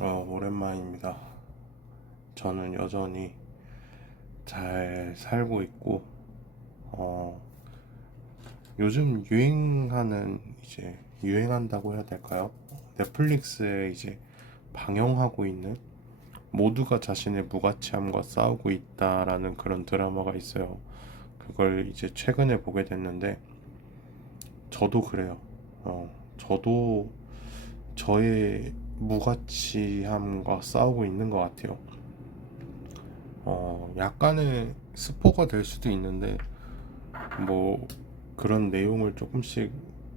오랜만입니다. 저는 여전히 잘 살고 있고, 어, 요즘 유행한다고 해야 될까요? 넷플릭스에 이제 방영하고 있는 모두가 자신의 무가치함과 싸우고 있다라는 그런 드라마가 있어요. 그걸 이제 최근에 보게 됐는데, 저도 그래요. 저도 저의 무가치함과 싸우고 있는 것 같아요. 약간의 스포가 될 수도 있는데, 뭐, 그런 내용을 조금씩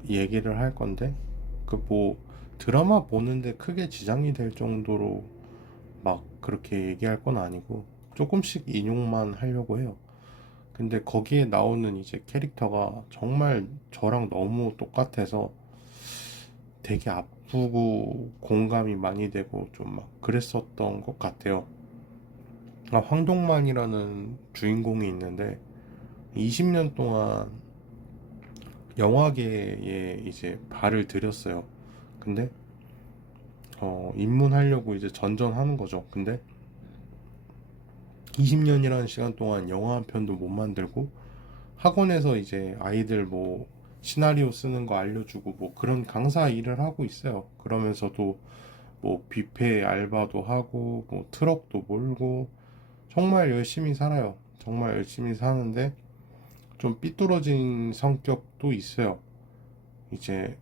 얘기를 할 건데, 드라마 보는데 크게 지장이 될 정도로 막 그렇게 얘기할 건 아니고, 조금씩 인용만 하려고 해요. 근데 거기에 나오는 이제 캐릭터가 정말 저랑 너무 똑같아서 되게 아프고 공감이 많이 되고 좀 막 그랬었던 것 같아요. 황동만이라는 주인공이 있는데 20년 동안 영화계에 이제 발을 들였어요. 근데 입문하려고 이제 전전하는 거죠. 근데 20년이라는 시간 동안 영화 한 편도 못 만들고 학원에서 이제 아이들 뭐 시나리오 쓰는 거 알려주고 뭐 그런 강사 일을 하고 있어요. 그러면서도 뭐 뷔페 알바도 하고 뭐 트럭도 몰고 정말 열심히 살아요. 정말 열심히 사는데 좀 삐뚤어진 성격도 있어요. 이제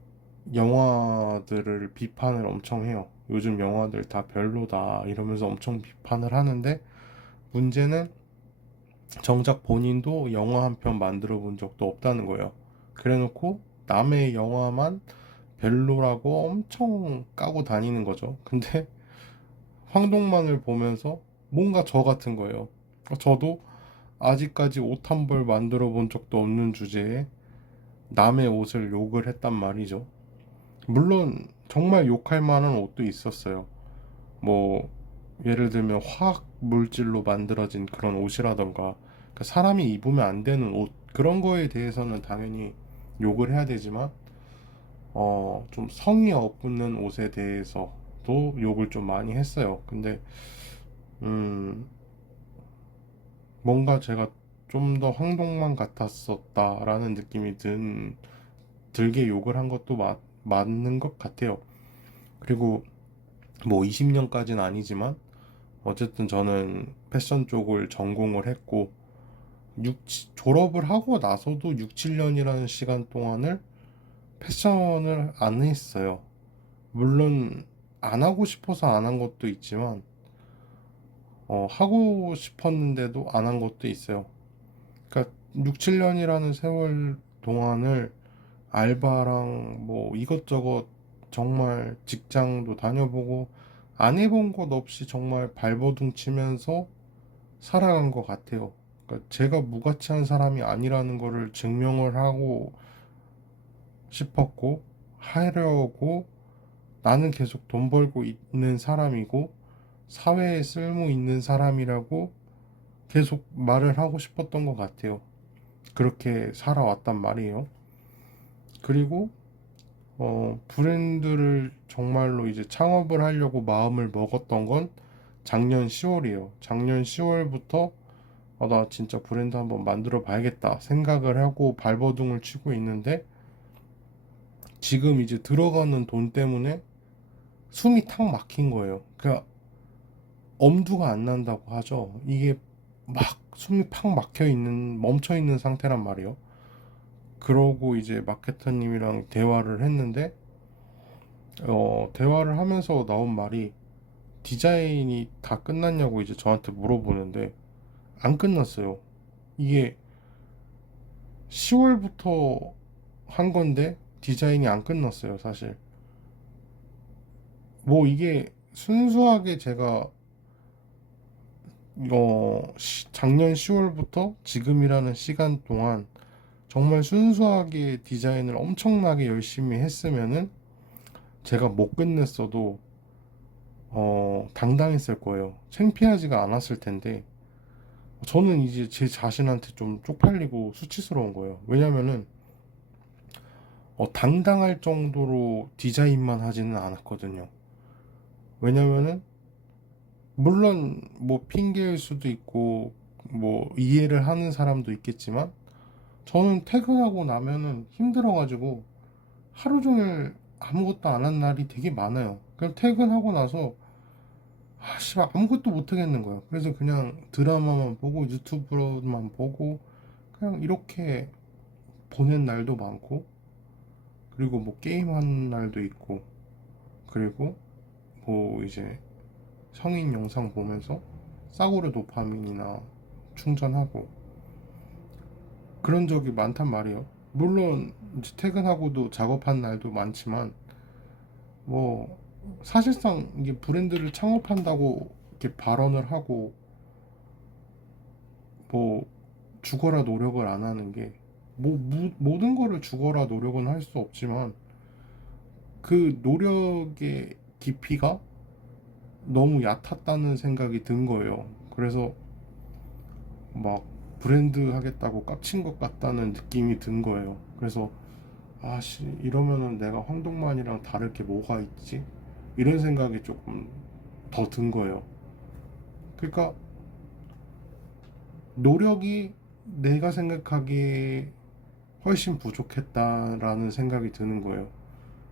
영화들을 비판을 엄청 해요. 요즘 영화들 다 별로다 이러면서 엄청 비판을 하는데 문제는 정작 본인도 영화 한 편 만들어 본 적도 없다는 거예요. 그래 놓고 남의 영화만 별로라고 엄청 까고 다니는 거죠. 근데 황동만을 보면서 뭔가 저 같은 거예요. 저도 아직까지 옷 한 벌 만들어 본 적도 없는 주제에 남의 옷을 욕을 했단 말이죠. 물론 정말 욕할 만한 옷도 있었어요. 뭐 예를 들면 화학 물질로 만들어진 그런 옷이라던가 그러니까 사람이 입으면 안 되는 옷 그런 거에 대해서는 당연히 욕을 해야 되지만 좀 성의 없는 옷에 대해서도 욕을 좀 많이 했어요. 근데 음 뭔가 제가 좀 더 황동만 같았었다라는 느낌이 들게 욕을 한 것도 맞는 것 같아요. 그리고 뭐 20년까지는 아니지만 어쨌든 저는 패션 쪽을 전공을 했고 졸업을 하고 나서도 6, 7년이라는 시간 동안을 패션을 안 했어요. 물론 안 하고 싶어서 안 한 것도 있지만 하고 싶었는데도 안 한 것도 있어요. 그러니까 6, 7년이라는 세월 동안을 알바랑 뭐 이것저것 정말 직장도 다녀보고 안 해본 것 없이 정말 발버둥 치면서 살아간 것 같아요. 그러니까 제가 무가치한 사람이 아니라는 거를 증명을 하고 싶었고 하려고 나는 계속 돈 벌고 있는 사람이고 사회에 쓸모 있는 사람이라고 계속 말을 하고 싶었던 것 같아요. 그렇게 살아왔단 말이에요. 그리고 브랜드를 정말로 이제 창업을 하려고 마음을 먹었던 건 작년 10월이에요. 작년 10월부터 나 진짜 브랜드 한번 만들어 봐야겠다 생각을 하고 발버둥을 치고 있는데 지금 이제 들어가는 돈 때문에 숨이 탁 막힌 거예요. 그러니까 엄두가 안 난다고 하죠. 이게 막 숨이 팍 막혀 있는 멈춰 있는 상태란 말이에요. 그러고 이제 마케터님이랑 대화를 했는데 대화를 하면서 나온 말이 디자인이 다 끝났냐고 이제 저한테 물어보는데 안 끝났어요. 이게 10월부터 한 건데 디자인이 안 끝났어요, 사실. 뭐 이게 순수하게 제가 작년 10월부터 지금이라는 시간 동안 정말 순수하게 디자인을 엄청나게 열심히 했으면은 제가 못 끝냈어도 당당했을 거예요. 창피하지가 않았을 텐데 저는 이제 제 자신한테 좀 쪽팔리고 수치스러운 거예요. 왜냐면은 당당할 정도로 디자인만 하지는 않았거든요. 왜냐면은 물론 뭐 핑계일 수도 있고 뭐 이해를 하는 사람도 있겠지만 저는 퇴근하고 나면은 힘들어가지고 하루 종일 아무것도 안 한 날이 되게 많아요. 그럼 퇴근하고 나서 씨발 아무것도 못 하겠는 거예요. 그래서 그냥 드라마만 보고 유튜브로만 보고 그냥 이렇게 보낸 날도 많고, 그리고 뭐 게임하는 날도 있고, 그리고 뭐 이제 성인 영상 보면서 싸구려 도파민이나 충전하고 그런 적이 많단 말이에요. 물론 이제 퇴근하고도 작업한 날도 많지만 뭐 사실상 이게 브랜드를 창업한다고 이렇게 발언을 하고 뭐 죽어라 노력을 안 하는 게, 뭐 모든 거를 죽어라 노력은 할 수 없지만 그 노력의 깊이가 너무 얕았다는 생각이 든 거예요. 그래서 막 브랜드 하겠다고 깝친 것 같다는 느낌이 든 거예요. 그래서 아씨 이러면은 내가 황동만이랑 다를 게 뭐가 있지? 이런 생각이 조금 더 든 거예요. 그러니까 노력이 내가 생각하기에 훨씬 부족했다라는 생각이 드는 거예요.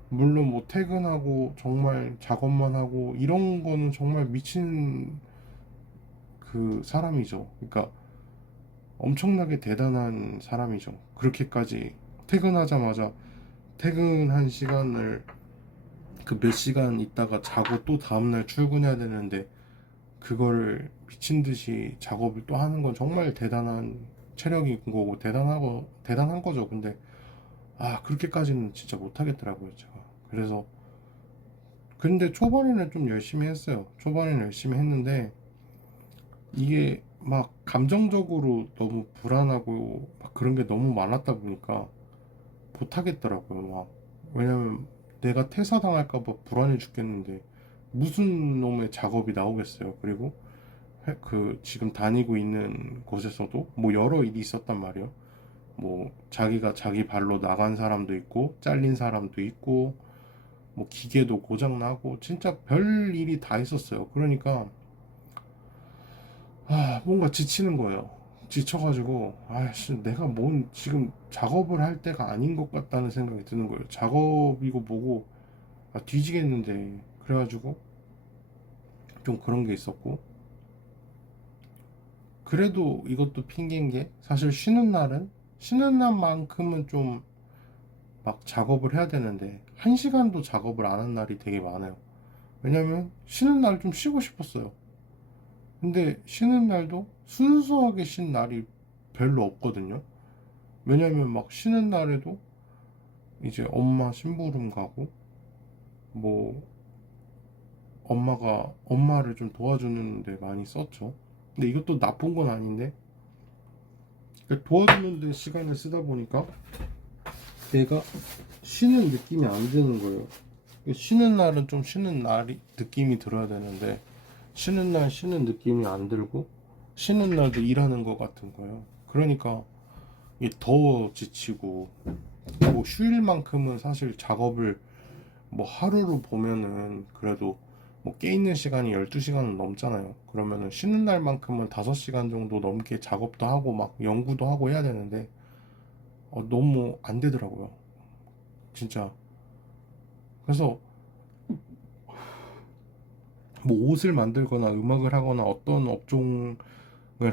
물론 뭐 퇴근하고 정말 작업만 하고 이런 거는 정말 미친 그 사람이죠. 그러니까 엄청나게 대단한 사람이죠. 그렇게까지 퇴근하자마자 퇴근한 시간을 그 몇 시간 있다가 자고 또 다음날 출근해야 되는데 그거를 미친 듯이 작업을 또 하는 건 정말 대단한 체력인 거고 대단한 거죠. 근데 그렇게까지는 진짜 못 하겠더라고요, 제가. 그래서 근데 초반에는 좀 열심히 했어요. 초반에는 열심히 했는데 이게 막 감정적으로 너무 불안하고 막 그런 게 너무 많았다 보니까 못 하겠더라고요. 막 왜냐면 내가 퇴사당할까 봐 불안해 죽겠는데 무슨 놈의 작업이 나오겠어요. 그리고 그 지금 다니고 있는 곳에서도 뭐 여러 일이 있었단 말이에요. 뭐 자기가 자기 발로 나간 사람도 있고 잘린 사람도 있고 뭐 기계도 고장 나고 진짜 별 일이 다 있었어요. 그러니까 뭔가 지치는 거예요. 지쳐가지고 아씨 내가 뭔 지금 작업을 할 때가 아닌 것 같다는 생각이 드는 거예요. 작업이고 뭐고 뒤지겠는데. 그래가지고 좀 그런 게 있었고, 그래도 이것도 핑계인 게 사실 쉬는 날만큼은 좀 막 작업을 해야 되는데 한 시간도 작업을 안 한 날이 되게 많아요. 왜냐면 쉬는 날 좀 쉬고 싶었어요. 근데 쉬는 날도 순수하게 쉰 날이 별로 없거든요. 왜냐면 막 쉬는 날에도 이제 엄마 심부름 가고 뭐 엄마가 엄마를 좀 도와주는데 많이 썼죠. 근데 이것도 나쁜 건 아닌데 그러니까 도와주는데 시간을 쓰다 보니까 내가 쉬는 느낌이 안 드는 거예요. 쉬는 날은 좀 쉬는 날이 느낌이 들어야 되는데 쉬는 날 쉬는 느낌이 안 들고 쉬는 날도 일하는 것 같은 거예요. 그러니까 이게 더 지치고, 뭐 휴일만큼은 사실 작업을 뭐 하루로 보면은 그래도 뭐 깨 있는 시간이 12시간은 넘잖아요. 그러면은 쉬는 날만큼은 5시간 정도 넘게 작업도 하고 막 연구도 하고 해야 되는데 너무 안 되더라고요. 진짜. 그래서 뭐 옷을 만들거나 음악을 하거나 어떤 업종을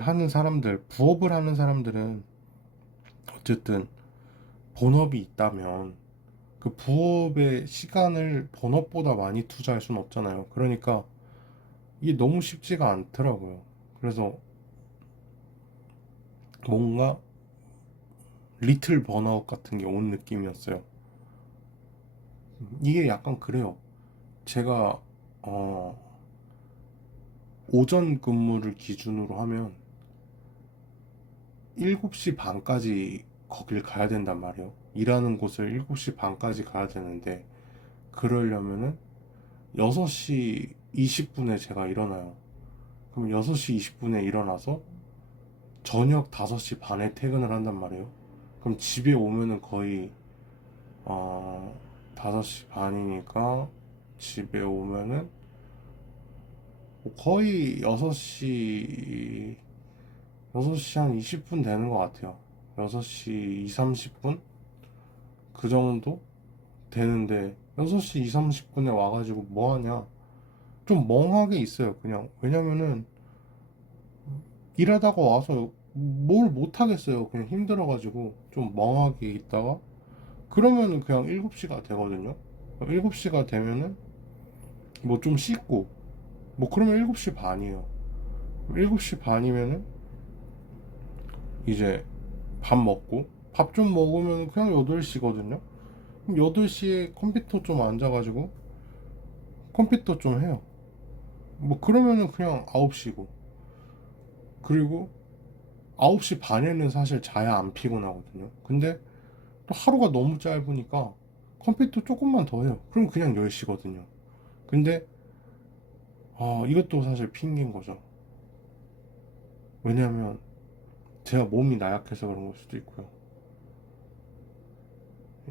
하는 사람들, 부업을 하는 사람들은 어쨌든 본업이 있다면 그 부업의 시간을 본업보다 많이 투자할 수는 없잖아요. 그러니까 이게 너무 쉽지가 않더라고요. 그래서 뭔가 리틀 번아웃 같은 게 온 느낌이었어요. 이게 약간 그래요. 제가 어, 오전 근무를 기준으로 하면 7시 반까지 거길 가야 된단 말이에요. 일하는 곳을 7시 반까지 가야 되는데 그러려면은 6시 20분에 제가 일어나요. 그럼 6시 20분에 일어나서 저녁 5시 반에 퇴근을 한단 말이에요. 그럼 집에 오면은 거의 어, 5시 반이니까 집에 오면은 뭐 거의 6시 한 20분 되는 것 같아요. 6시 2, 30분? 그 정도 되는데 6시 2, 30분에 와가지고 뭐 하냐? 좀 멍하게 있어요. 그냥 왜냐면은 일하다가 와서 뭘 못 하겠어요. 그냥 힘들어가지고 좀 멍하게 있다가 그러면은 그냥 7시가 되거든요. 7시가 되면은 뭐 좀 씻고 뭐 그러면 7시 반이에요. 7시 반이면은 이제 밥 먹고 밥 좀 먹으면 그냥 8시거든요. 그럼 8시에 컴퓨터 좀 앉아가지고 컴퓨터 좀 해요. 뭐 그러면은 그냥 9시고 그리고 9시 반에는 사실 자야 안 피곤하거든요. 근데 또 하루가 너무 짧으니까 컴퓨터 조금만 더 해요. 그럼 그냥 10시거든요. 근데 이것도 사실 핑계인 거죠. 왜냐면 제가 몸이 나약해서 그런 걸 수도 있고요.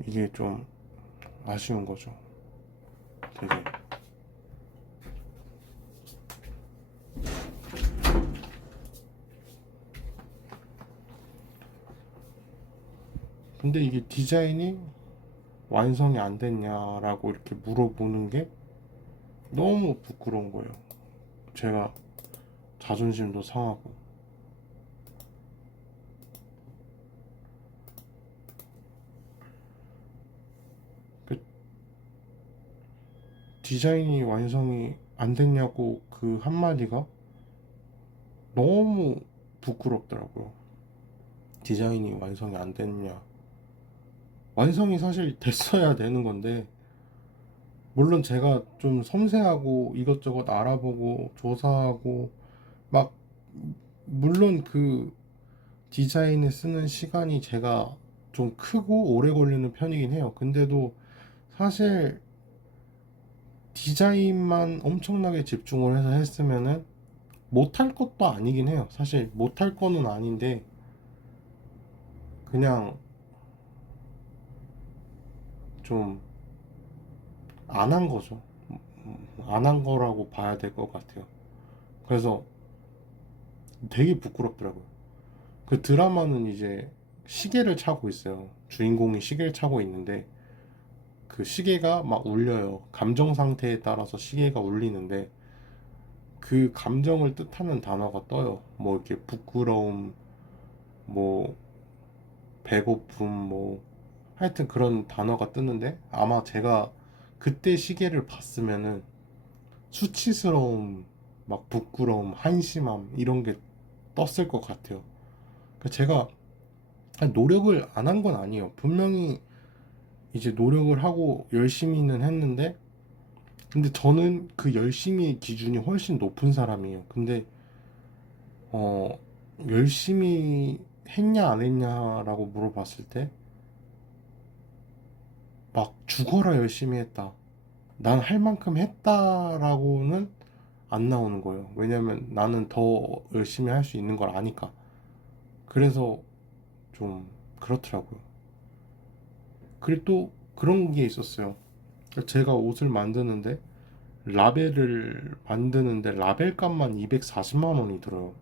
이게 좀 아쉬운 거죠. 되게. 근데 이게 디자인이 완성이 안 됐냐라고 이렇게 물어보는 게 너무 부끄러운 거예요. 제가 자존심도 상하고. 그 디자인이 완성이 안 됐냐고 그 한마디가 너무 부끄럽더라고요. 디자인이 완성이 안 됐냐. 완성이 사실 됐어야 되는 건데, 물론 제가 좀 섬세하고 이것저것 알아보고 조사하고 막, 물론 그 디자인에 쓰는 시간이 제가 좀 크고 오래 걸리는 편이긴 해요. 근데도 사실 디자인만 엄청나게 집중을 해서 했으면은 못할 것도 아니긴 해요. 사실 못할 거는 아닌데 그냥 좀 안 한 거죠. 안 한 거라고 봐야 될 것 같아요. 그래서 되게 부끄럽더라고요. 그 드라마는 이제 시계를 차고 있어요. 주인공이 시계를 차고 있는데 그 시계가 막 울려요. 감정 상태에 따라서 시계가 울리는데 그 감정을 뜻하는 단어가 떠요. 뭐 이렇게 부끄러움, 뭐 배고픔, 뭐 하여튼 그런 단어가 뜨는데 아마 제가 그때 시계를 봤으면은 수치스러움, 막 부끄러움, 한심함 이런 게 떴을 것 같아요. 그러니까 제가 노력을 안 한 건 아니에요. 분명히 이제 노력을 하고 열심히는 했는데 근데 저는 그 열심히의 기준이 훨씬 높은 사람이에요. 근데 어 열심히 했냐 안 했냐라고 물어봤을 때 막 죽어라 열심히 했다. 난 할 만큼 했다라고는 안 나오는 거예요. 왜냐면 나는 더 열심히 할 수 있는 걸 아니까. 그래서 좀 그렇더라고요. 그리고 또 그런 게 있었어요. 제가 옷을 만드는데 라벨을 만드는데 라벨 값만 240만 원이 들어요.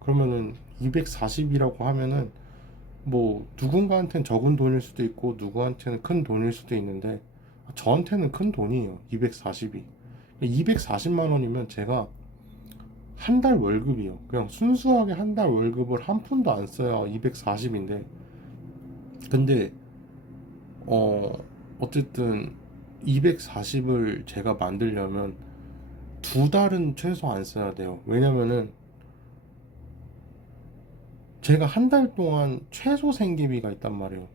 그러면은 240이라고 하면은 뭐 누군가한테는 적은 돈일 수도 있고 누구한테는 큰 돈일 수도 있는데 저한테는 큰 돈이에요. 240이. 240만 원이면 제가 한 달 월급이요. 그냥 순수하게 한 달 월급을 한 푼도 안 써야 240인데 근데 어 어쨌든 240을 제가 만들려면 두 달은 최소 안 써야 돼요. 왜냐면은 제가 한 달 동안 최소 생계비가 있단 말이에요.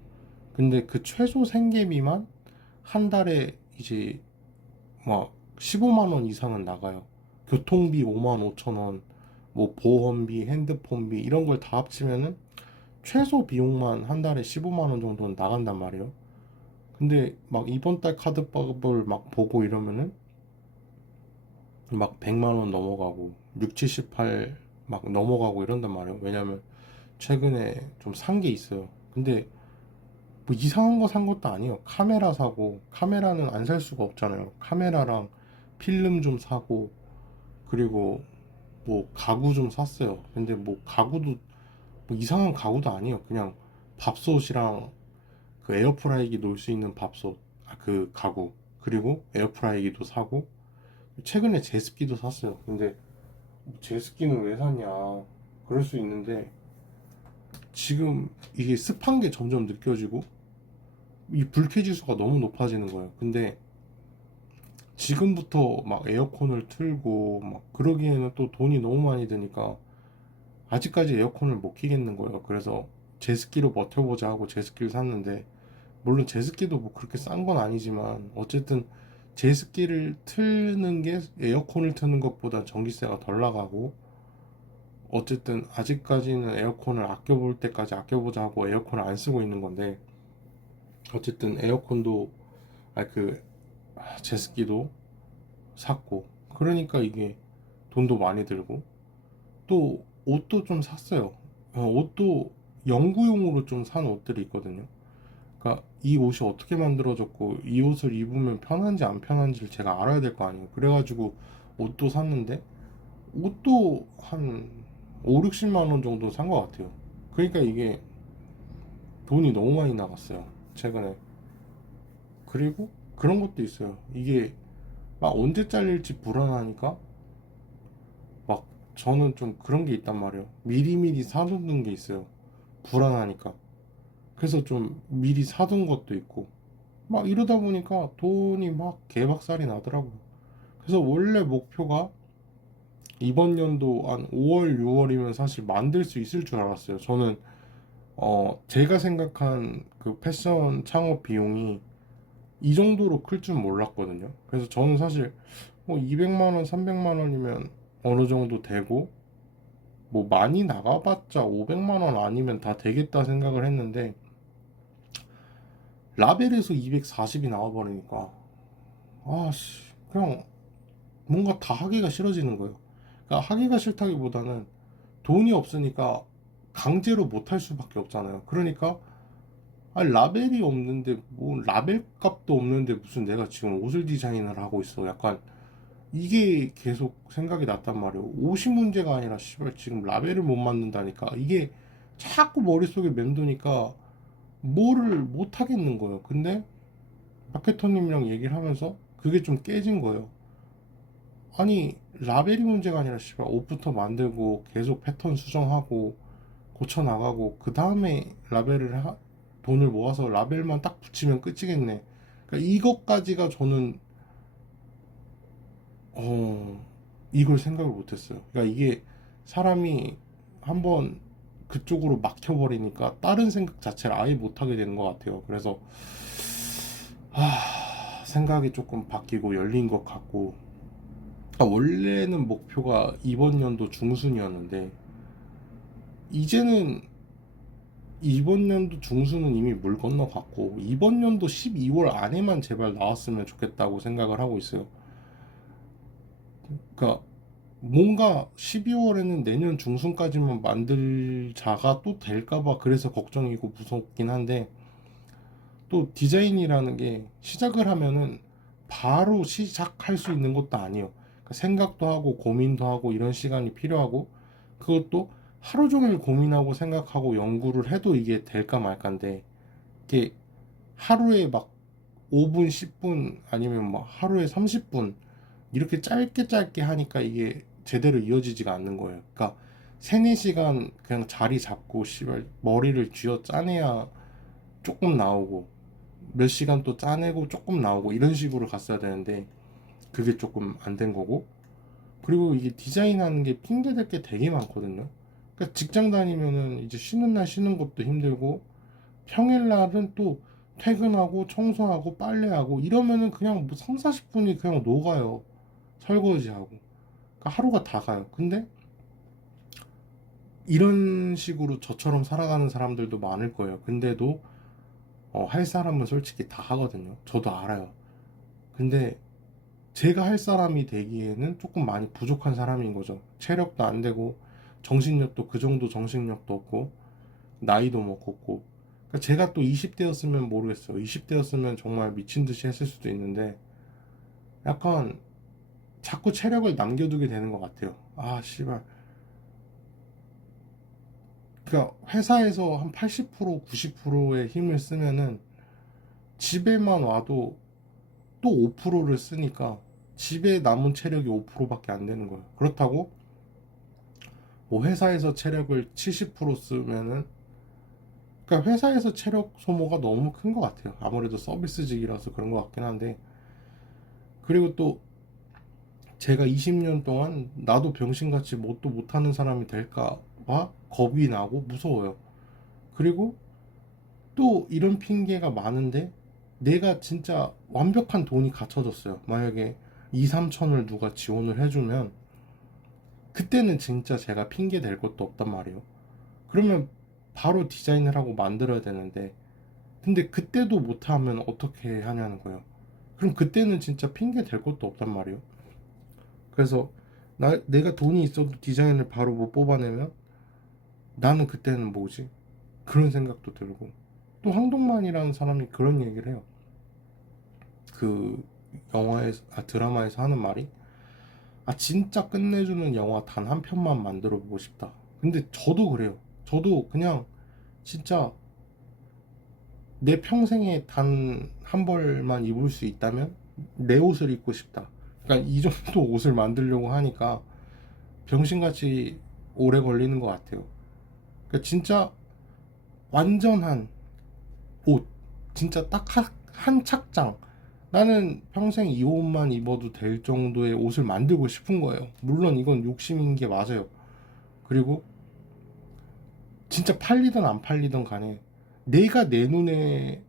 근데 그 최소 생계비만 한 달에 이제 막 15만 원 이상은 나가요. 교통비 5만 5천 원, 뭐 보험비, 핸드폰비 이런 걸 다 합치면은 최소 비용만 한 달에 15만 원 정도는 나간단 말이에요. 근데 막 이번 달 카드값을 막 보고 이러면은 막 100만 원 넘어가고 6, 78 막 넘어가고 이런단 말이에요. 왜냐면 최근에 좀 산 게 있어요. 근데 뭐 이상한 거 산 것도 아니에요. 카메라 사고 카메라는 안 살 수가 없잖아요. 카메라랑 필름 좀 사고 그리고 뭐 가구 좀 샀어요. 근데 뭐 가구도 뭐 이상한 가구도 아니에요. 그냥 밥솥이랑 그 에어프라이기 놓을 수 있는 밥솥, 그 가구, 그리고 에어프라이기도 사고, 최근에 제습기도 샀어요. 근데 제습기는 왜 샀냐? 그럴 수 있는데 지금 이게 습한 게 점점 느껴지고 이 불쾌지수가 너무 높아지는 거예요. 근데 지금부터 막 에어컨을 틀고 막 그러기에는 또 돈이 너무 많이 드니까 아직까지 에어컨을 못 키겠는 거예요. 그래서 제습기로 버텨보자 하고 제습기를 샀는데, 물론 제습기도 뭐 그렇게 싼 건 아니지만 어쨌든 제습기를 틀는 게 에어컨을 트는 것보다 전기세가 덜 나가고, 어쨌든 아직까지는 에어컨을 아껴볼 때까지 아껴보자 하고 에어컨을 안 쓰고 있는 건데, 어쨌든 에어컨도 그 제습기도 샀고, 그러니까 이게 돈도 많이 들고, 또 옷도 좀 샀어요. 옷도 연구용으로 좀 산 옷들이 있거든요. 그러니까 이 옷이 어떻게 만들어졌고 이 옷을 입으면 편한지 안 편한지를 제가 알아야 될 거 아니에요. 그래가지고 옷도 샀는데, 옷도 한 5, 60만 원 정도 산 것 같아요. 그러니까 이게 돈이 너무 많이 나갔어요, 최근에. 그리고 그런 것도 있어요. 이게 막 언제 잘릴지 불안하니까 막 저는 좀 그런 게 있단 말이에요. 미리미리 사두는 게 있어요. 불안하니까. 그래서 좀 미리 사둔 것도 있고 막 이러다 보니까 돈이 막 개박살이 나더라고요. 그래서 원래 목표가 이번 연도 한 5월, 6월이면 사실 만들 수 있을 줄 알았어요. 저는 제가 생각한 그 패션 창업 비용이 이 정도로 클 줄 몰랐거든요. 그래서 저는 사실 뭐 200만 원, 300만 원이면 어느 정도 되고, 뭐 많이 나가봤자 500만 원 아니면 다 되겠다 생각을 했는데, 라벨에서 240이 나와버리니까 아씨, 그냥 뭔가 다 하기가 싫어지는 거예요. 그러니까 하기가 싫다기보다는 돈이 없으니까 강제로 못할 수밖에 없잖아요. 그러니까 라벨이 없는데 뭐 라벨 값도 없는데 무슨 내가 지금 옷을 디자인을 하고 있어, 약간 이게 계속 생각이 났단 말이에요. 옷이 문제가 아니라 씨발 지금 라벨을 못 만든다니까, 이게 자꾸 머릿속에 맴도니까 뭐를 못 하겠는 거예요. 근데 마케터님이랑 얘기를 하면서 그게 좀 깨진 거예요. 아니, 라벨이 문제가 아니라 씨발 옷부터 만들고 계속 패턴 수정하고 고쳐 나가고 그 다음에 돈을 모아서 라벨만 딱 붙이면 끝이겠네. 그러니까 이것까지가 저는 이걸 생각을 못했어요. 그러니까 이게 사람이 한번 그쪽으로 막혀버리니까 다른 생각 자체를 아예 못하게 되는 것 같아요. 그래서 생각이 조금 바뀌고 열린 것 같고, 원래는 목표가 이번 연도 중순이었는데 이제는 이번 연도 중순은 이미 물 건너갔고 이번 연도 12월 안에만 제발 나왔으면 좋겠다고 생각을 하고 있어요. 그러니까 뭔가 12월에는 내년 중순까지만 만들자가 또 될까봐 그래서 걱정이고 무섭긴 한데, 또 디자인이라는 게 시작을 하면은 바로 시작할 수 있는 것도 아니에요. 그러니까 생각도 하고 고민도 하고 이런 시간이 필요하고, 그것도 하루 종일 고민하고 생각하고 연구를 해도 이게 될까 말까인데, 이게 하루에 막 5분, 10분 아니면 막 하루에 30분 이렇게 짧게 짧게 하니까 이게 제대로 이어지지가 않는 거예요. 그러니까 3, 4시간 그냥 자리 잡고 씨발 머리를 쥐어 짜내야 조금 나오고, 몇 시간 또 짜내고 조금 나오고 이런 식으로 갔어야 되는데 그게 조금 안 된 거고, 그리고 이게 디자인하는 게 핑계댈 게 되게 많거든요. 그러니까 직장 다니면은 이제 쉬는 날 쉬는 것도 힘들고, 평일날은 또 퇴근하고 청소하고 빨래하고 이러면은 그냥 뭐 3, 40분이 그냥 녹아요. 설거지하고. 그러니까 하루가 다 가요. 근데 이런 식으로 저처럼 살아가는 사람들도 많을 거예요. 근데도 할 사람은 솔직히 다 하거든요. 저도 알아요. 근데 제가 할 사람이 되기에는 조금 많이 부족한 사람인 거죠. 체력도 안 되고 정신력도 그 정도 정신력도 없고 나이도 먹었고. 그러니까 제가 또 20대였으면 모르겠어요. 20대였으면 정말 미친 듯이 했을 수도 있는데, 약간 자꾸 체력을 남겨두게 되는 것 같아요. 아, 씨발. 그러니까 회사에서 한 80%, 90%의 힘을 쓰면은 집에만 와도 또 5%를 쓰니까 집에 남은 체력이 5%밖에 안 되는 거예요. 그렇다고 뭐 회사에서 체력을 70% 쓰면은, 그러니까 회사에서 체력 소모가 너무 큰 것 같아요. 아무래도 서비스직이라서 그런 것 같긴 한데, 그리고 또 제가 20년 동안 나도 병신같이 뭣도 못하는 사람이 될까 봐 겁이 나고 무서워요. 그리고 또 이런 핑계가 많은데, 내가 진짜 완벽한 돈이 갖춰졌어요. 만약에 2, 3천을 누가 지원을 해주면 그때는 진짜 제가 핑계 댈 것도 없단 말이에요. 그러면 바로 디자인을 하고 만들어야 되는데, 근데 그때도 못하면 어떻게 하냐는 거예요. 그럼 그때는 진짜 핑계 댈 것도 없단 말이에요. 그래서 내가 돈이 있어도 디자인을 바로 못 뽑아내면 나는 그때는 뭐지? 그런 생각도 들고, 또 황동만이라는 사람이 그런 얘기를 해요. 그 영화에서, 드라마에서 하는 말이, 진짜 끝내주는 영화 단 한 편만 만들어 보고 싶다. 근데 저도 그래요. 저도 그냥 진짜 내 평생에 단 한 벌만 입을 수 있다면 내 옷을 입고 싶다. 그러니까 이 정도 옷을 만들려고 하니까 병신같이 오래 걸리는 것 같아요. 그러니까 진짜 완전한 옷, 진짜 딱 한 착장, 나는 평생 이 옷만 입어도 될 정도의 옷을 만들고 싶은 거예요. 물론 이건 욕심인 게 맞아요. 그리고 진짜 팔리든 안 팔리든 간에 내가 내 눈에는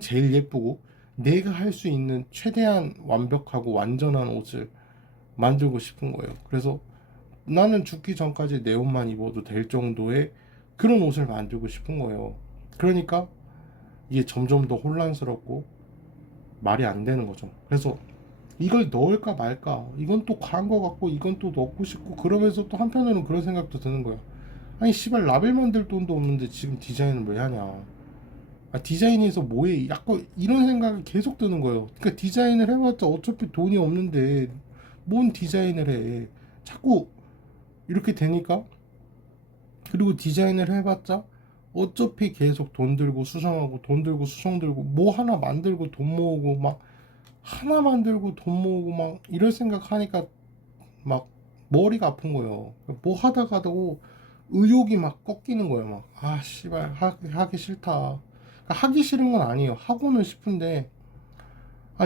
제일 예쁘고 내가 할 수 있는 최대한 완벽하고 완전한 옷을 만들고 싶은 거예요. 그래서 나는 죽기 전까지 내 옷만 입어도 될 정도의 그런 옷을 만들고 싶은 거예요. 그러니까 이게 점점 더 혼란스럽고 말이 안 되는 거죠. 그래서 이걸 넣을까 말까, 이건 또 광고 같고 이건 또 넣고 싶고, 그러면서 또 한편으로는 그런 생각도 드는 거야. 아니 씨발, 라벨 만들 돈도 없는데 지금 디자인을 왜 하냐. 디자인에서 뭐해, 약간 이런 생각이 계속 드는 거예요. 그러니까 디자인을 해봤자 어차피 돈이 없는데 뭔 디자인을 해. 자꾸 이렇게 되니까. 그리고 디자인을 해봤자 어차피 계속 돈 들고 수정하고 돈 들고 수정 들고 뭐 하나 만들고 돈 모으고 막, 하나 만들고 돈 모으고 막 이럴 생각하니까 막 머리가 아픈 거예요. 뭐 하다가도 의욕이 막 꺾이는 거예요. 막, 씨발, 하기 싫다. 그러니까 하기 싫은 건 아니에요. 하고는 싶은데,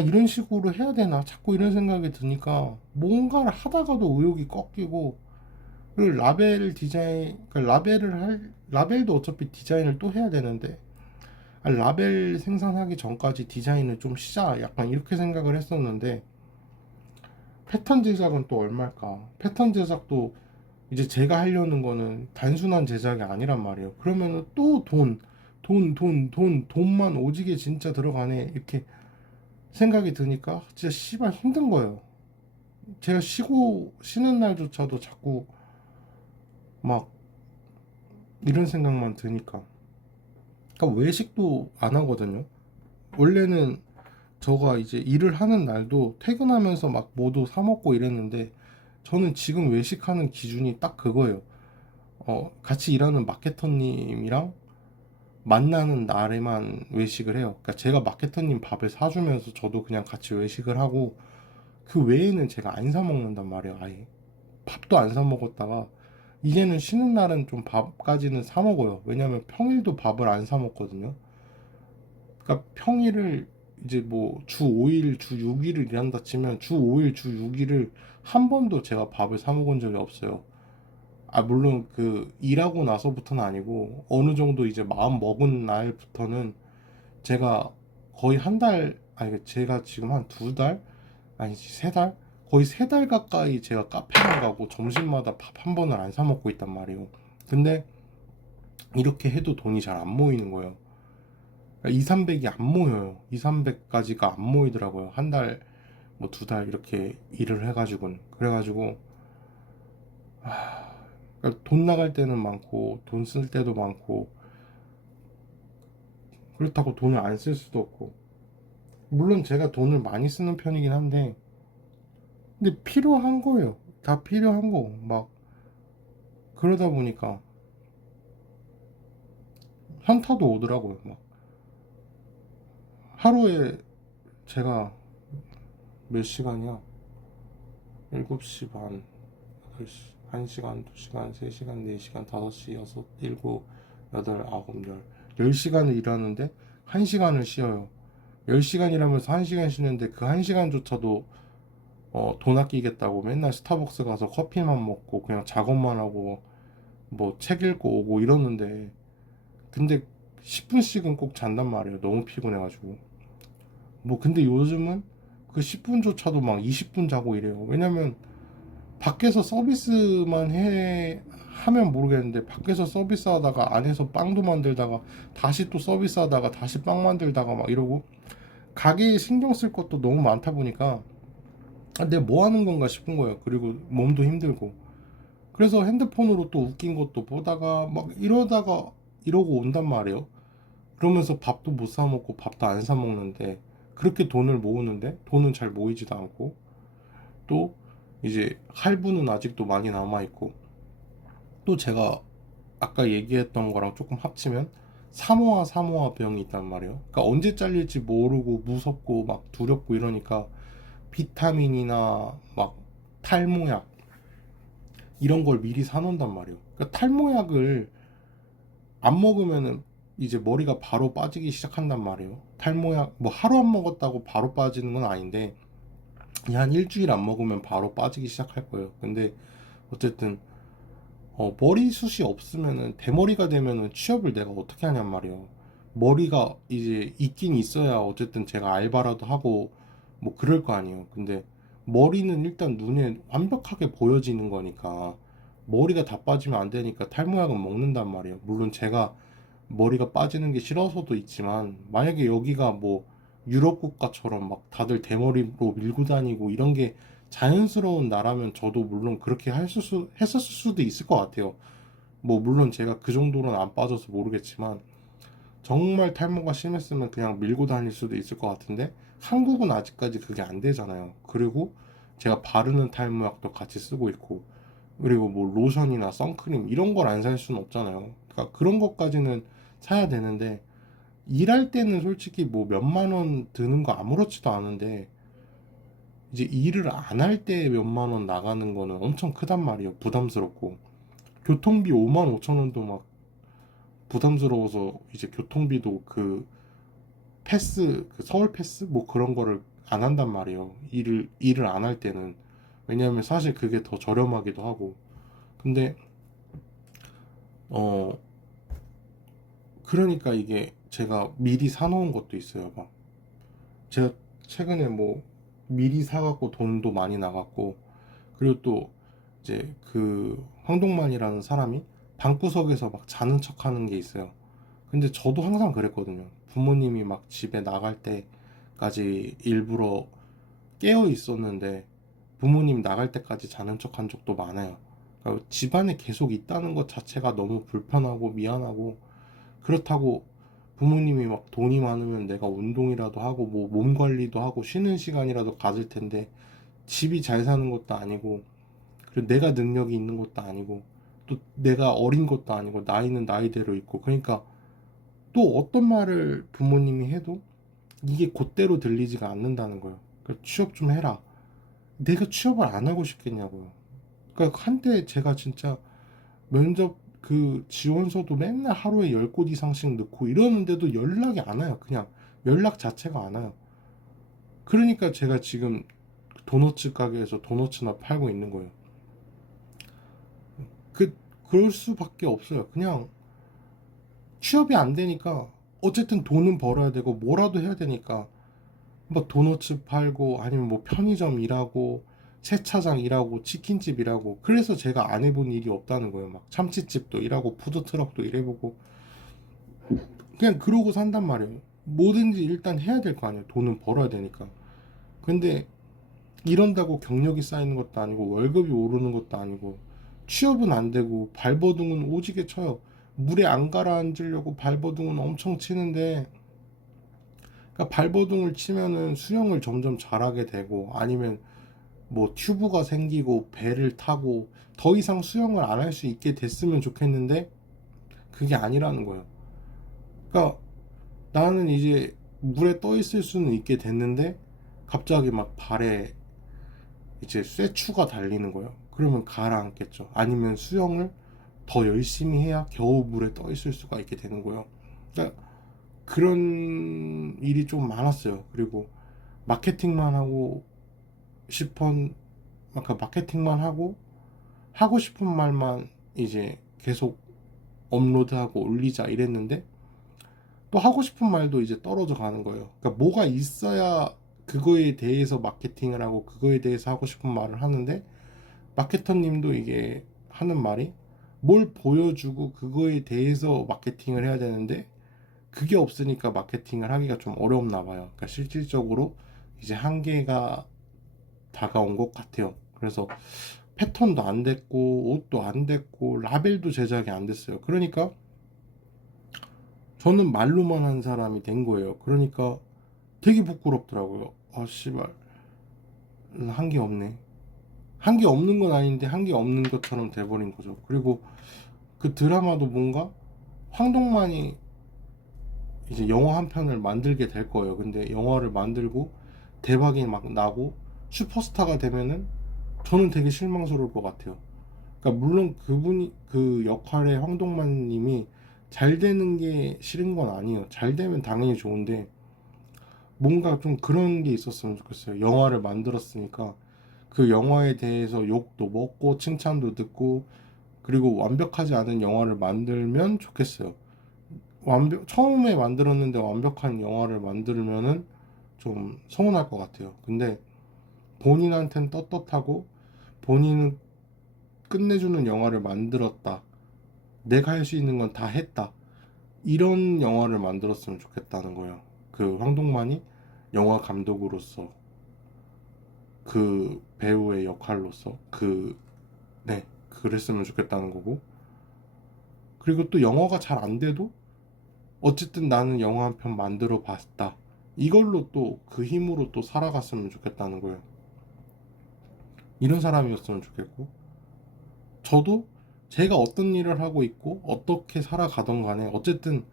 이런 식으로 해야 되나? 자꾸 이런 생각이 드니까 뭔가를 하다가도 의욕이 꺾이고, 그리고 라벨 디자인, 그러니까 라벨도 어차피 디자인을 또 해야 되는데, 라벨 생산하기 전까지 디자인을 좀 쉬자. 약간 이렇게 생각을 했었는데, 패턴 제작은 또 얼마일까? 패턴 제작도 이제 제가 하려는 거는 단순한 제작이 아니란 말이에요. 그러면은 또 돈만 오지게 진짜 들어가네. 이렇게 생각이 드니까 진짜 씨발 힘든 거예요. 제가 쉬는 날조차도 자꾸 막 이런 생각만 드니까. 그러니까 외식도 안 하거든요. 원래는 저가 이제 일을 하는 날도 퇴근하면서 막 뭐도 사 먹고 이랬는데, 저는 지금 외식하는 기준이 딱 그거예요. 같이 일하는 마케터님이랑 만나는 날에만 외식을 해요. 그러니까 제가 마케터님 밥을 사주면서 저도 그냥 같이 외식을 하고, 그 외에는 제가 안 사 먹는단 말이에요. 아예 밥도 안 사 먹었다가 이제는 쉬는 날은 좀 밥까지는 사 먹어요. 왜냐면 평일도 밥을 안 사 먹거든요. 그러니까 평일을 이제 뭐 주 5일, 주 6일을 일한다 치면 주 5일, 주 6일을 한 번도 제가 밥을 사 먹은 적이 없어요. 물론 그 일하고 나서부터는 아니고 어느 정도 이제 마음 먹은 날부터는 제가 거의 한 달, 제가 지금 한 두 달? 아니지, 세 달? 거의 세 달 가까이 제가 카페만 가고 점심마다 밥 한 번을 안 사 먹고 있단 말이에요. 근데 이렇게 해도 돈이 잘 안 모이는 거예요. 2, 300이 안 모여요. 2, 300까지가 안 모이더라고요. 한 달, 뭐 두 달 이렇게 일을 해가지고는. 그래가지고, 그러니까 돈 나갈 때는 많고, 돈 쓸 때도 많고, 그렇다고 돈을 안 쓸 수도 없고. 물론 제가 돈을 많이 쓰는 편이긴 한데, 근데 필요한 거예요. 다 필요한 거. 막 그러다 보니까 현타도 오더라고요. 막 하루에 제가 몇 시간이야? 7시 반, 8시, 1시간, 2시간, 3시간, 4시간, 5시, 6, 7, 8, 9, 10. 10시간을 일하는데 1시간을 쉬어요. 10시간 일하면서 1시간 쉬는데 그 1시간조차도 돈 아끼겠다고 맨날 스타벅스 가서 커피만 먹고 그냥 작업만 하고 뭐 책 읽고 오고 이러는데, 근데 10분씩은 꼭 잔단 말이에요. 너무 피곤해가지고. 뭐 근데 요즘은 그 10분조차도 막 20분 자고 이래요. 왜냐면 밖에서 서비스만 하면 모르겠는데 밖에서 서비스 하다가 안에서 빵도 만들다가 다시 또 서비스 하다가 다시 빵 만들다가 막 이러고, 가게에 신경 쓸 것도 너무 많다 보니까 내가 뭐 하는 건가 싶은 거예요. 그리고 몸도 힘들고. 그래서 핸드폰으로 또 웃긴 것도 보다가 막 이러다가 이러고 온단 말이에요. 그러면서 밥도 못 사 먹고 밥도 안 사 먹는데, 그렇게 돈을 모으는데 돈은 잘 모이지도 않고, 또 이제 할부는 아직도 많이 남아 있고, 또 제가 아까 얘기했던 거랑 조금 합치면 사모아 병이 있단 말이에요. 그러니까 언제 잘릴지 모르고 무섭고 막 두렵고 이러니까 비타민이나 막 탈모약 이런 걸 미리 사놓는단 말이에요. 그러니까 탈모약을 안 먹으면은 이제 머리가 바로 빠지기 시작한단 말이에요. 탈모약 뭐 하루 안 먹었다고 바로 빠지는 건 아닌데 한 일주일 안 먹으면 바로 빠지기 시작할 거예요. 근데 어쨌든 머리숱이 없으면은 대머리가 되면은 취업을 내가 어떻게 하냔 말이에요. 머리가 이제 있긴 있어야 어쨌든 제가 알바라도 하고 뭐 그럴 거 아니에요. 근데 머리는 일단 눈에 완벽하게 보여지는 거니까 머리가 다 빠지면 안 되니까 탈모약은 먹는단 말이에요. 물론 제가 머리가 빠지는 게 싫어서도 있지만, 만약에 여기가 뭐 유럽 국가처럼 막 다들 대머리로 밀고 다니고 이런 게 자연스러운 나라면 저도 물론 그렇게 했었을 수도 있을 것 같아요. 뭐 물론 제가 그 정도로는 안 빠져서 모르겠지만, 정말 탈모가 심했으면 그냥 밀고 다닐 수도 있을 것 같은데 한국은 아직까지 그게 안 되잖아요. 그리고 제가 바르는 탈모약도 같이 쓰고 있고, 그리고 뭐 로션이나 선크림 이런 걸 안 살 수는 없잖아요. 그러니까 그런 것까지는 사야 되는데, 일할 때는 솔직히 뭐 몇만 원 드는 거 아무렇지도 않은데 이제 일을 안 할 때 몇만 원 나가는 거는 엄청 크단 말이에요. 부담스럽고 교통비 5만 5천 원도 막 부담스러워서 이제 교통비도 그 패스, 그 서울 패스 뭐 그런 거를 안 한단 말이에요. 일을 안 할 때는. 왜냐하면 사실 그게 더 저렴하기도 하고. 근데 어 그러니까 이게 제가 미리 사놓은 것도 있어요. 막 제가 최근에 뭐 미리 사갖고 돈도 많이 나갔고, 그리고 또 이제 그 황동만이라는 사람이 방구석에서 막 자는 척 하는 게 있어요. 근데 저도 항상 그랬거든요. 부모님이 막 집에 나갈 때까지 일부러 깨어 있었는데 부모님 나갈 때까지 자는 척 한 적도 많아요. 그러니까 집안에 계속 있다는 것 자체가 너무 불편하고 미안하고, 그렇다고 부모님이 막 돈이 많으면 내가 운동이라도 하고 뭐 몸 관리도 하고 쉬는 시간이라도 가질 텐데, 집이 잘 사는 것도 아니고 그리고 내가 능력이 있는 것도 아니고 또 내가 어린 것도 아니고 나이는 나이대로 있고, 그러니까 또 어떤 말을 부모님이 해도 이게 곧대로 들리지가 않는다는 거예요. 그러니까 취업 좀 해라. 내가 취업을 안 하고 싶겠냐고요. 그러니까 한때 제가 진짜 면접 그 지원서도 맨날 하루에 10곳 이상씩 넣고 이러는데도 연락이 안 와요. 그냥 연락 자체가 안 와요. 그러니까 제가 지금 도너츠 가게에서 도너츠나 팔고 있는 거예요. 그 그럴 수밖에 없어요. 그냥 취업이 안 되니까 어쨌든 돈은 벌어야 되고 뭐라도 해야 되니까 뭐 도너츠 팔고 아니면 뭐 편의점 일하고 세차장 일하고 치킨집 일하고, 그래서 제가 안 해본 일이 없다는 거예요. 막 참치집도 일하고 푸드트럭도 일해보고 그냥 그러고 산단 말이에요. 뭐든지 일단 해야 될 거 아니에요. 돈은 벌어야 되니까. 근데 이런다고 경력이 쌓이는 것도 아니고 월급이 오르는 것도 아니고 취업은 안 되고 발버둥은 오지게 쳐요. 물에 안 가라앉으려고 발버둥은 엄청 치는데, 그러니까 발버둥을 치면은 수영을 점점 잘하게 되고 아니면 뭐 튜브가 생기고 배를 타고 더 이상 수영을 안 할 수 있게 됐으면 좋겠는데 그게 아니라는 거예요. 그러니까 나는 이제 물에 떠 있을 수는 있게 됐는데 갑자기 막 발에 이제 쇠추가 달리는 거예요. 그러면 가라앉겠죠. 아니면 수영을 더 열심히 해야 겨우 물에 떠 있을 수가 있게 되는 거예요. 그러니까 그런 일이 좀 많았어요. 그리고 마케팅만 하고 싶은, 그러니까 마케팅만 하고 싶은 말만 이제 계속 업로드하고 올리자 이랬는데 또 하고 싶은 말도 이제 떨어져 가는 거예요. 그러니까 뭐가 있어야 그거에 대해서 마케팅을 하고 그거에 대해서 하고 싶은 말을 하는데 마케터님도 이게 하는 말이 뭘 보여주고 그거에 대해서 마케팅을 해야 되는데 그게 없으니까 마케팅을 하기가 좀 어렵나 봐요. 그러니까 실질적으로 이제 한계가 다가온 것 같아요. 그래서 패턴도 안 됐고 옷도 안 됐고 라벨도 제작이 안 됐어요. 그러니까 저는 말로만 한 사람이 된 거예요. 그러니까 되게 부끄럽더라고요. 아 씨발 한 게 없네. 한 게 없는 건 아닌데 한 게 없는 것처럼 돼버린 거죠. 그리고 그 드라마도 뭔가 황동만이 이제 영화 한 편을 만들게 될 거예요. 근데 영화를 만들고 대박이 막 나고 슈퍼스타가 되면은 저는 되게 실망스러울 것 같아요. 그러니까 물론 그분이 그 역할의 황동만 님이 잘 되는 게 싫은 건 아니에요. 잘 되면 당연히 좋은데 뭔가 좀 그런 게 있었으면 좋겠어요. 영화를 만들었으니까 그 영화에 대해서 욕도 먹고 칭찬도 듣고 그리고 완벽하지 않은 영화를 만들면 좋겠어요. 처음에 만들었는데 완벽한 영화를 만들면은 좀 서운할 것 같아요. 근데 본인한텐 떳떳하고 본인은 끝내주는 영화를 만들었다. 내가 할 수 있는 건 다 했다. 이런 영화를 만들었으면 좋겠다는 거예요. 그 황동만이 영화 감독으로서 그 배우의 역할로서 네, 그랬으면 좋겠다는 거고. 그리고 또 영화가 잘 안 돼도 어쨌든 나는 영화 한 편 만들어 봤다. 이걸로 또 그 힘으로 또 살아갔으면 좋겠다는 거예요. 이런 사람이었으면 좋겠고, 저도 제가 어떤 일을 하고 있고 어떻게 살아가던 간에 어쨌든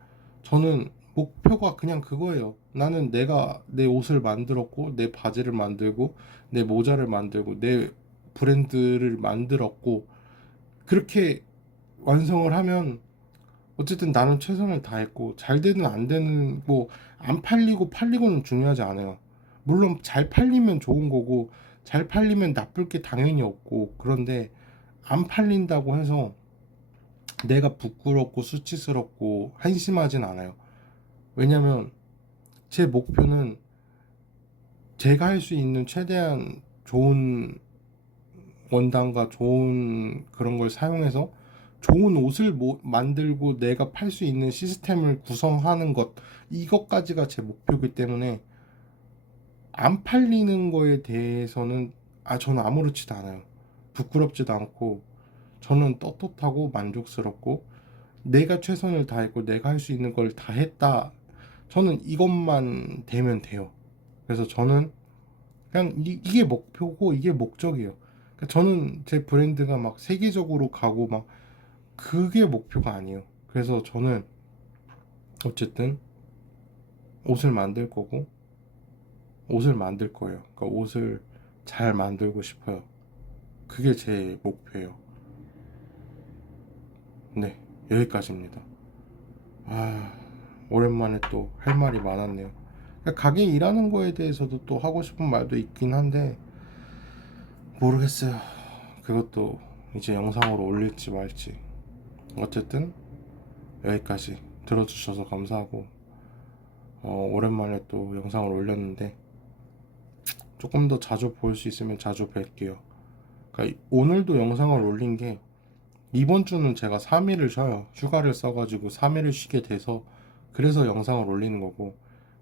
저는 목표가 그냥 그거예요. 나는 내가 내 옷을 만들었고 내 바지를 만들고 내 모자를 만들고 내 브랜드를 만들었고 그렇게 완성을 하면 어쨌든 나는 최선을 다했고 잘 되든 안 되는 뭐 안 팔리고 팔리고는 중요하지 않아요. 물론 잘 팔리면 좋은 거고 잘 팔리면 나쁠 게 당연히 없고 그런데 안 팔린다고 해서 내가 부끄럽고 수치스럽고 한심하진 않아요. 왜냐면 제 목표는 제가 할 수 있는 최대한 좋은 원단과 좋은 그런 걸 사용해서 좋은 옷을 만들고 내가 팔 수 있는 시스템을 구성하는 것 이것까지가 제 목표이기 때문에 안 팔리는 거에 대해서는 저는 아무렇지도 않아요. 부끄럽지도 않고 저는 떳떳하고 만족스럽고 내가 최선을 다했고 내가 할 수 있는 걸 다 했다. 저는 이것만 되면 돼요. 그래서 저는 그냥 이게 목표고 이게 목적이에요. 그러니까 저는 제 브랜드가 막 세계적으로 가고 막 그게 목표가 아니에요. 그래서 저는 어쨌든 옷을 만들 거고 옷을 만들 거예요. 그러니까 옷을 잘 만들고 싶어요. 그게 제 목표예요. 네, 여기까지입니다. 아, 오랜만에 또 할 말이 많았네요. 그러니까 가게 일하는 거에 대해서도 또 하고 싶은 말도 있긴 한데 모르겠어요. 그것도 이제 영상으로 올릴지 말지. 어쨌든 여기까지 들어주셔서 감사하고 오랜만에 또 영상을 올렸는데 조금 더 자주 볼 수 있으면 자주 뵐게요. 그러니까 오늘도 영상을 올린 게 이번 주는 제가 3일을 쉬어요. 휴가를 써가지고 3일을 쉬게 돼서 그래서 영상을 올리는 거고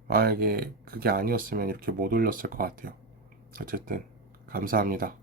만약에 그게 아니었으면 이렇게 못 올렸을 것 같아요. 어쨌든 감사합니다.